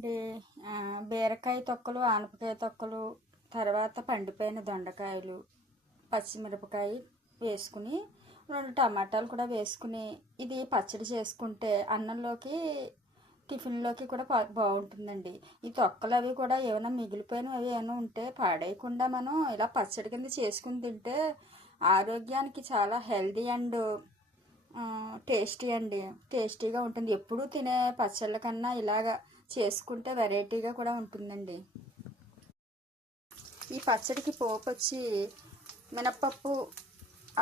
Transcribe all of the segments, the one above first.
అంటే బీరకాయ తొక్కలు, ఆనపకాయ తొక్కలు, తర్వాత పండిపోయిన దొండకాయలు, పచ్చిమిరపకాయ వేసుకుని 2 టమాటాలు కూడా వేసుకుని ఇది పచ్చడి చేసుకుంటే అన్నంలోకి, టిఫిన్లోకి కూడా బాగుంటుందండి. ఈ తొక్కలు అవి కూడా ఏమైనా మిగిలిపోయినవి అవి ఏమైనా ఉంటే పాడేయకుండా మనం ఇలా పచ్చడి కింద చేసుకుని తింటే ఆరోగ్యానికి చాలా హెల్దీ అండ్ టేస్టీగా ఉంటుంది. ఎప్పుడూ తినే పచ్చళ్ళ కన్నా ఇలాగా చేసుకుంటే వెరైటీగా కూడా ఉంటుందండి. ఈ పచ్చడికి పోపు వచ్చి మినప్పప్పు,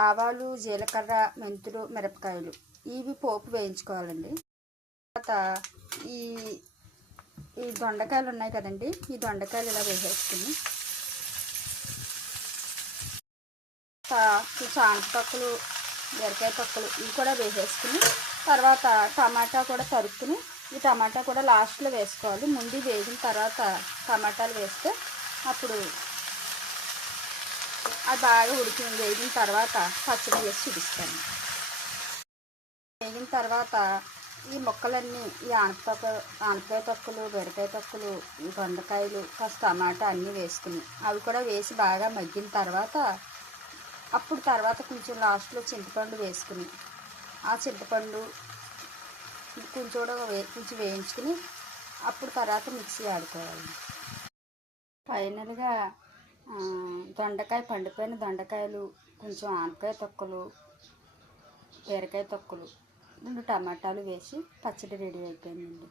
ఆవాలు, జీలకర్ర, మెంతులు, మిరపకాయలు ఇవి పోపు వేయించుకోవాలండి. తర్వాత ఈ ఈ దొండకాయలు ఉన్నాయి కదండి, ఈ దొండకాయలు ఇలా వేసేసుకుని కొంచెం ఆనపకాయలు, బీరకాయ తొక్కలు ఇవి కూడా వేసేసుకుని తర్వాత టమాటా కూడా తరుక్కుని ఈ టమాటా కూడా లాస్ట్లో వేసుకోవాలి. ముందు వేగిన తర్వాత టమాటాలు వేస్తే అప్పుడు అది బాగా వేగిన తర్వాత పచ్చడి వేసి చూపిస్తాను. వేగిన తర్వాత ఈ ముక్కలన్నీ ఈ ఆనపకాయ తొక్కలు, బీరకాయ తొక్కలు, ఈ దొండకాయలు, కాస్త టమాటా అన్నీ వేసుకుని అవి కూడా వేసి బాగా మగ్గిన తర్వాత తర్వాత కొంచెం లాస్ట్లో చింతపండు వేసుకుని ఆ చింతపండు కొంచెం వేయించుకుని అప్పుడు తర్వాత మిక్సీ ఆడుకోవాలి. ఫైనల్గా పండిపోయిన దొండకాయలు, కొంచెం ఆనపకాయ తొక్కలు, బీరకాయ తొక్కలు, 2 టమాటాలు వేసి పచ్చడి రెడీ అయిపోయిందండి.